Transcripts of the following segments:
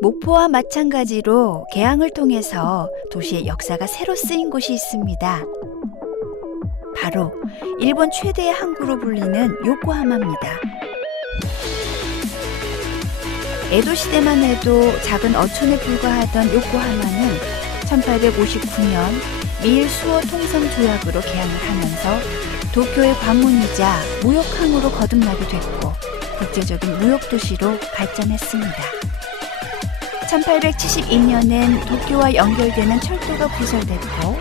목포와 마찬가지로 개항을 통해서 도시의 역사가 새로 쓰인 곳이 있습니다. 바로 일본 최대의 항구로 불리는 요코하마입니다. 에도 시대만 해도 작은 어촌에 불과하던 요코하마는 1859년 미일 수어 통성 조약으로 개항을 하면서 도쿄의 관문이자 무역항으로 거듭나게 됐고 국제적인 무역도시로 발전했습니다. 1872년엔 도쿄와 연결되는 철도가 부설됐고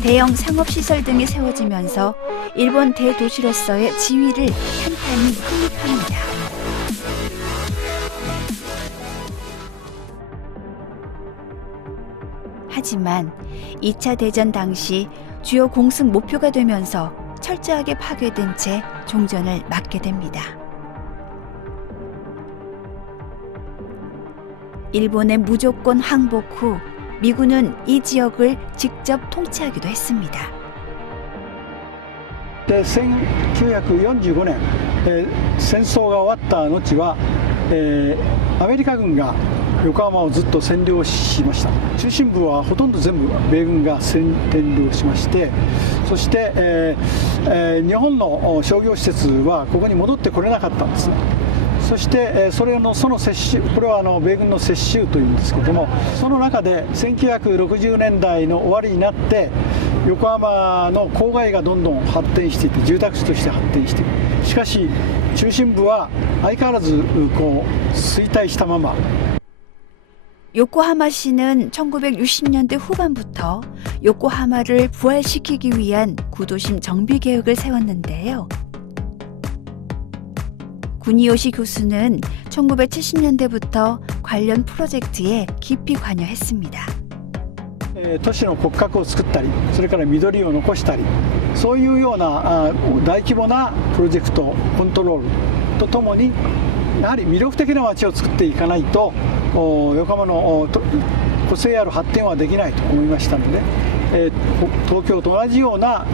대형 상업시설 등이 세워지면서 일본 대도시로서의 지위를 탄탄히 확립합니다. 하지만 2차 대전 당시 주요 공습 목표가 되면서 철저하게 파괴된 채 종전을 맞게 됩니다. 일본의 무조건 항복 후 미군은 이 지역을 직접 통치하기도 했습니다. 1945年、戦争が終わった後は、アメリカ軍が横浜をずっと占領しました。中心部はほとんど全部米軍が占領しまして、そして、日本の商業施設はここに戻ってこれなかったんですね。そしてその接収、これは米軍の接収というんですけれども、その中で1960年代の終わりになって横浜の郊外がどんどん発展していって住宅地として発展している。しかし中心部は相変わらずこう衰退したまま。 요코하마시는 1960년대 후반부터 요코하마를 부활시키기 위한 구도심 정비 계획을 세웠는데요. 구니요시 교수는 1970년대부터 관련 프로젝트에 깊이 관여했습니다. 都市の骨格を作ったり、それから緑を残したり、そういうような大規模なプロジェクトコントロールとともに、やはり魅力的な街を作っていかないと横浜の個性ある発展はできないと思いましたので、東京と同じような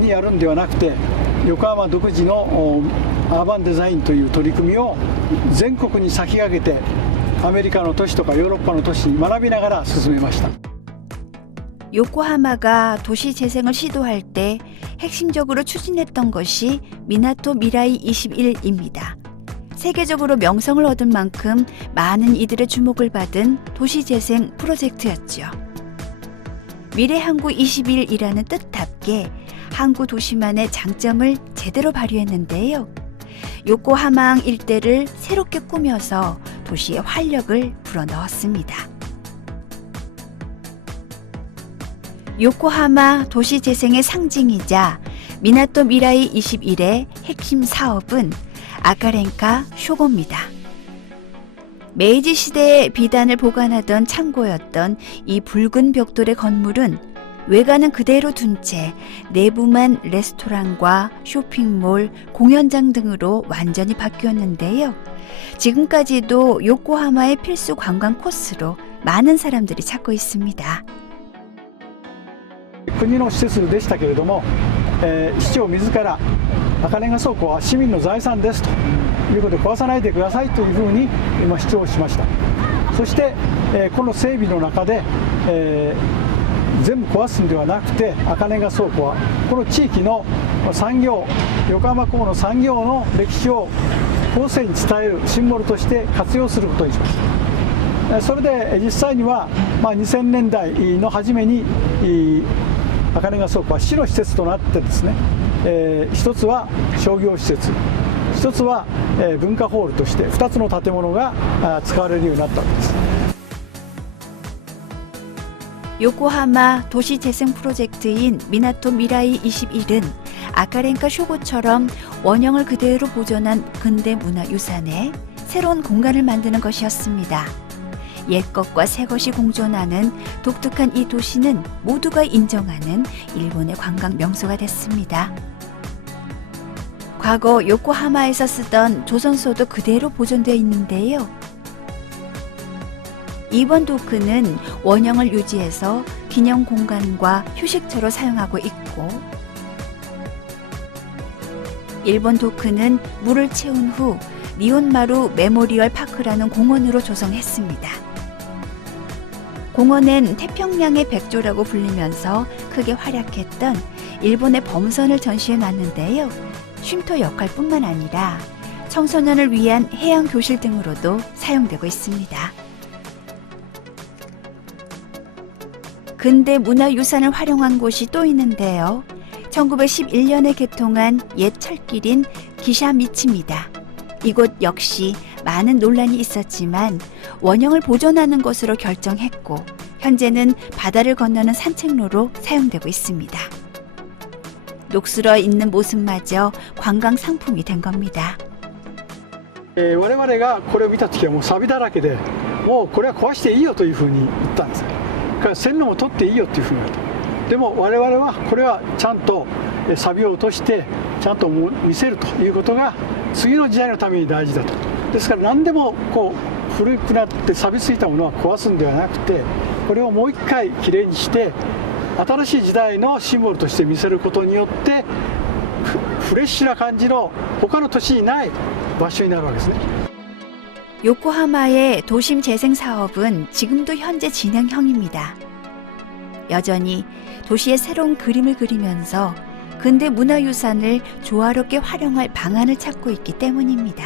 にやるんではなくて、横浜独自のアーバンデザインという取り組みを全国に先駆けてアメリカの都市とかヨーロッパの都市に学びながら進めました。 요코하마가 도시 재생을 시도할 때 핵심적으로 추진했던 것이 미나토 미라이 21입니다. 세계적으로 명성을 얻은 만큼 많은 이들의 주목을 받은 도시 재생 프로젝트였죠. 미래항구 21이라는 뜻답게 항구 도시만의 장점을 제대로 발휘했는데요. 요코하마항 일대를 새롭게 꾸며서 도시의 활력을 불어넣었습니다. 요코하마 도시 재생의 상징이자 미나토 미라이 21의 핵심 사업은 아카렌카 쇼고입니다. 메이지 시대의 비단을 보관하던 창고였던 이 붉은 벽돌의 건물은 외관은 그대로 둔 채 내부만 레스토랑과 쇼핑몰, 공연장 등으로 완전히 바뀌었는데요. 지금까지도 요코하마의 필수 관광 코스로 많은 사람들이 찾고 있습니다. 国の施設でしたけれども、市長自ら赤レンガ倉庫は市民の財産ですということで壊さないでくださいというふうに今主張しました。そして、この整備の中で、全部壊すんではなくて赤レンガ倉庫はこの地域の産業、横浜港の産業の歴史を後世に伝えるシンボルとして活用することにしました。それで実際には、2000年代の初めに赤レンガ倉庫は市の施設となってですね、一つは商業施設、一つは文化ホールとして2つの建物が使われるようになったわけです。 요코하마 도시 재생 프로젝트인 미나토 미라이 21은 아카렌카 쇼고처럼 원형을 그대로 보존한 근대 문화유산에 새로운 공간을 만드는 것이었습니다. 옛것과 새것이 공존하는 독특한 이 도시는 모두가 인정하는 일본의 관광 명소가 됐습니다. 과거 요코하마에서 쓰던 조선소도 그대로 보존되어 있는데요. 이번 도크는 원형을 유지해서 기념 공간과 휴식처로 사용하고 있고, 일본 도크는 물을 채운 후 니온마루 메모리얼 파크라는 공원으로 조성했습니다. 공원엔 태평양의 백조라고 불리면서 크게 활약했던 일본의 범선을 전시해 놨는데요. 쉼터 역할뿐만 아니라 청소년을 위한 해양 교실 등으로도 사용되고 있습니다. 근대 문화유산을 활용한 곳이 또 있는데요. 1911년에 개통한 옛 철길인 기샤미치입니다. 이곳 역시 많은 논란이 있었지만 원형을 보존하는 것으로 결정했고 현재는 바다를 건너는 산책로로 사용되고 있습니다. 녹슬어 있는 모습마저 관광 상품이 된 겁니다. 我々がこれを見た時はもう錆だらけで、もうこれは壊していいよというふうに言ったんです。から線路も取っていいよというふうに言われた。でも我々はこれはちゃんと錆を落としてちゃんと見せるということが次の時代のために大事だと。ですから何でもこう古くなって錆びついたものは壊すんではなくて、これをもう一回きれいにして新しい時代のシンボルとして見せることによってフレッシュな感じの他の都市にない場所になるわけですね。 요코하마의 도심 재생 사업은 지금도 현재 진행형입니다. 여전히 도시의 새로운 그림을 그리면서 근대 문화유산을 조화롭게 활용할 방안을 찾고 있기 때문입니다.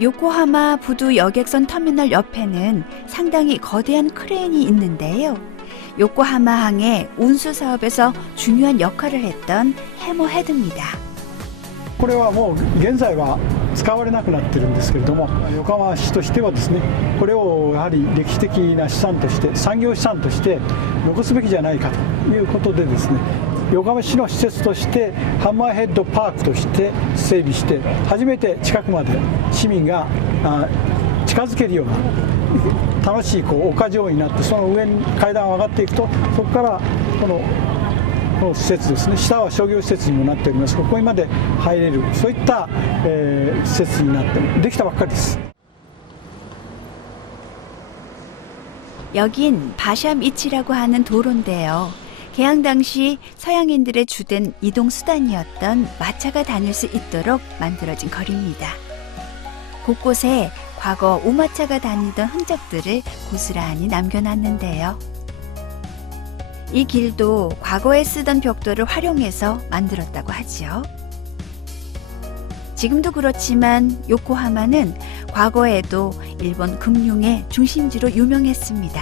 요코하마 부두 여객선 터미널 옆에는 상당히 거대한 크레인이 있는데요. 요코하마항의 운수 사업에서 중요한 역할을 했던 해머헤드입니다. これはもう現在は使われなくなってるんですけれども、横浜市としてはですね、これをやはり歴史的な資産として、産業資産として残すべきじゃないかということでですね、横浜市の施設としてハンマーヘッドパークとして整備して、初めて近くまで市民が近づけるような楽しい丘状になって、その上に階段を上がっていくと、そこからこの施設ですね、下は商業施設にもなっております。ここにまで入れる、そういった、施設になってできたばっかりです。 여긴 바샤미치라고 하는 도로인데요. 개항 당시 서양인들의 주된 이동 수단이었던 마차가 다닐 수 있도록 만들어진 거리입니다. 곳곳에 과거 오마차가 다니던 흔적들을 고스란히 남겨놨는데요. 이 길도 과거에 쓰던 벽돌을 활용해서 만들었다고 하지요. 지금도 그렇지만 요코하마는 과거에도 일본 금융의 중심지로 유명했습니다.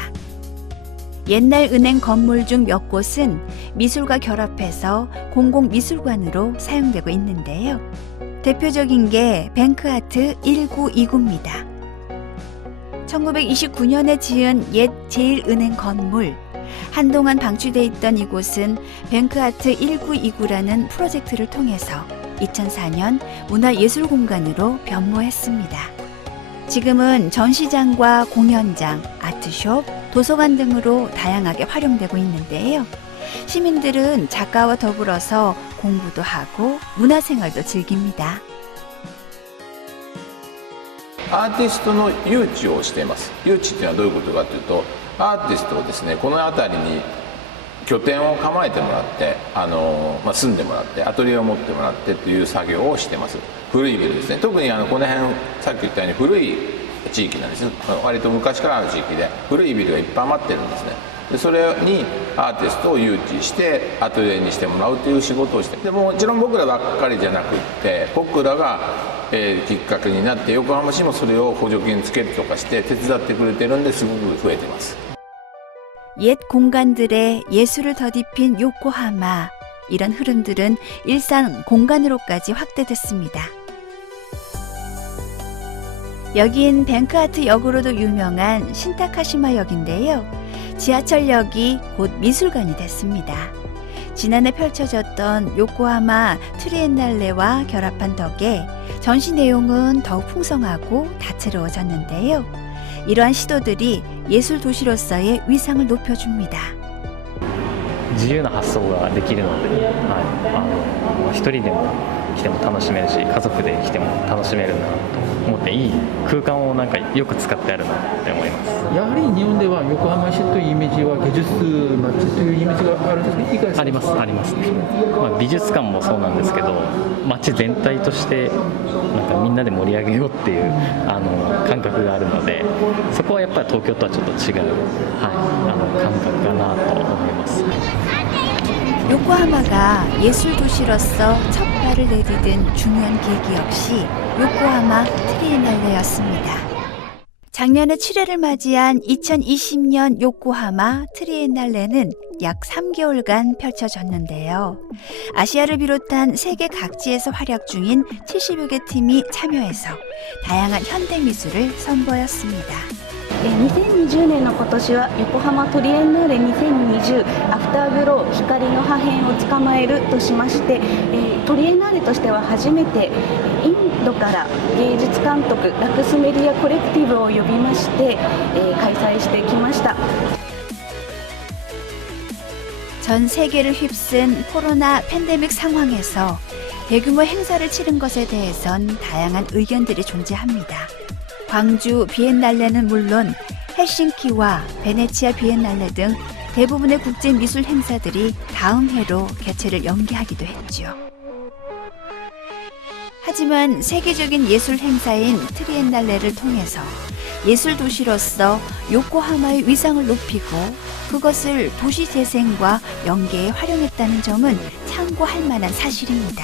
옛날 은행 건물 중 몇 곳은 미술과 결합해서 공공미술관으로 사용되고 있는데요. 대표적인 게 뱅크아트 1929입니다. 1929년에 지은 옛 제1은행 건물. 한동안 방치돼 있던 이곳은 뱅크아트 1929라는 프로젝트를 통해서 2004년 문화예술공간으로 변모했습니다. 지금은 전시장과 공연장, 아트숍, 도서관 등으로 다양하게 활용되고 있는데요. 시민들은 작가와 더불어서 공부도 하고 문화생활도 즐깁니다. アーティストの誘致をしています。誘致っていうのはどういうことかというと、アーティストをですね、この辺りに拠点を構えてもらって、住んでもらって、アトリエを持ってもらってという作業をしています。古いビルですね。特にこの辺、さっき言ったように古い地域なんです。割と昔からある地域で古いビルがいっぱい余ってるんですね。でそれにアーティストを誘致してアトリエにしてもらうという仕事をして、でもちろん僕らばっかりじゃなくって、僕らがきっかけになって横浜市もそれを補助金つけるとかして手伝ってくれてるんですごく増えてます。 옛 공간들의 예술을 더딥힌 요코하마. 이런 흐름들은 일상 공간으로까지 확대됐습니다. 여긴 뱅크아트 역으로도 유명한 신타카시마 역인데요. 지하철역이 곧 미술관이 됐습니다. 지난해 펼쳐졌던 요코하마 트리엔날레와 결합한 덕에 전시 내용은 더욱 풍성하고 다채로워졌는데요. 이러한 시도들이 예술 도시로서의 위상을 높여줍니다. 自由な発想ができるので、一人でも来ても楽しめるし、家族で来ても楽しめるなと思っていい空間をなんかよく使ってあるなって思います。やはり日本では横浜市というイメージは芸術街というイメージがあるんですけど、いかがですか？ありますあります、美術館もそうなんですけど、街全体としてなんかみんなで盛り上げようっていう感覚があるので、そこはやっぱり東京とはちょっと違う、感覚かなと思います。 요코하마가 예술 도시로서 첫 발을 내디딘 중요한 계기 역시 요코하마 트리엔날레였습니다. 작년에 7회를 맞이한 2020년 요코하마 트리엔날레는 약 3개월간 펼쳐졌는데요. 아시아를 비롯한 세계 각지에서 활약 중인 70여 개 팀이 참여해서 다양한 현대 미술을 선보였습니다. 2020年の今年は横浜トリエンナーレ2020アフターグロー光の破片を捕まえるとしまして、トリエンナーレとしては初めてインドから芸術監督ラクスメリアコレクティブを呼びまして、開催してきました。 전 세계를 휩쓴 코로나 팬데믹 상황에서 대규모 행사를 치른 것에 대해선 다양한 의견들이 존재합니다. 광주 비엔날레는 물론 헬싱키와 베네치아 비엔날레 등 대부분의 국제 미술 행사들이 다음 해로 개최를 연기하기도 했죠. 하지만 세계적인 예술 행사인 트리엔날레를 통해서 예술 도시로서 요코하마의 위상을 높이고 그것을 도시 재생과 연계에 활용했다는 점은 참고할 만한 사실입니다.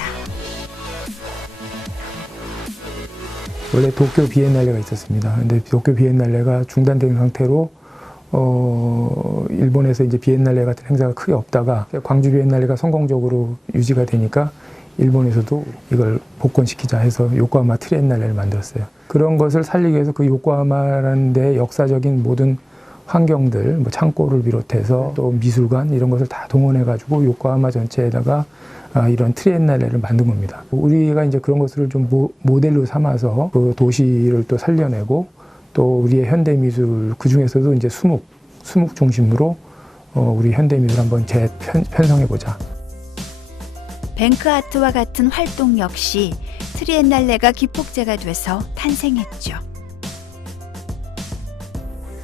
원래 도쿄 비엔날레가 있었습니다. 근데 도쿄 비엔날레가 중단된 상태로 일본에서 이제 비엔날레 같은 행사가 크게 없다가 광주 비엔날레가 성공적으로 유지가 되니까 일본에서도 이걸 복권시키자 해서 요코하마 트리엔날레를 만들었어요. 그런 것을 살리기 위해서 그 요코하마라는 데 역사적인 모든 환경들, 뭐 창고를 비롯해서 또 미술관 이런 것을 다 동원해가지고 요코하마 전체에다가 이런 트리엔날레를 만든 겁니다. 우리가 이제 그런 것을 좀 모델로 삼아서 그 도시를 또 살려내고 또 우리의 현대 미술 그 중에서도 이제 수묵 중심으로 우리 현대 미술 한번 재편성해 보자. 뱅크아트와 같은 활동 역시 트리엔날레가 기폭제가 돼서 탄생했죠.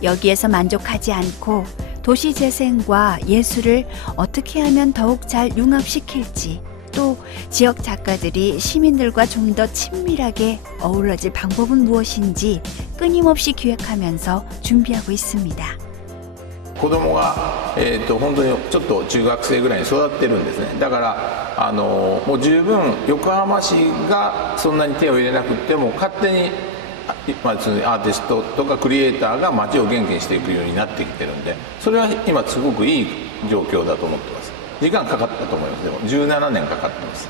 여기에서 만족하지 않고 도시 재생과 예술을 어떻게 하면 더욱 잘 융합시킬지, 또 지역 작가들이 시민들과 좀 더 친밀하게 어우러질 방법은 무엇인지 끊임없이 기획하면서 준비하고 있습니다. 子供が、本当にちょっと中学生ぐらいに育ってるんですね。だからもう十分横浜市がそんなに手を入れなくても勝手にそのアーティストとかクリエイターが街を元気にしていくようになってきてるんで、それは今すごくいい状況だと思ってます。時間かかったと思います。でも17年かかってます。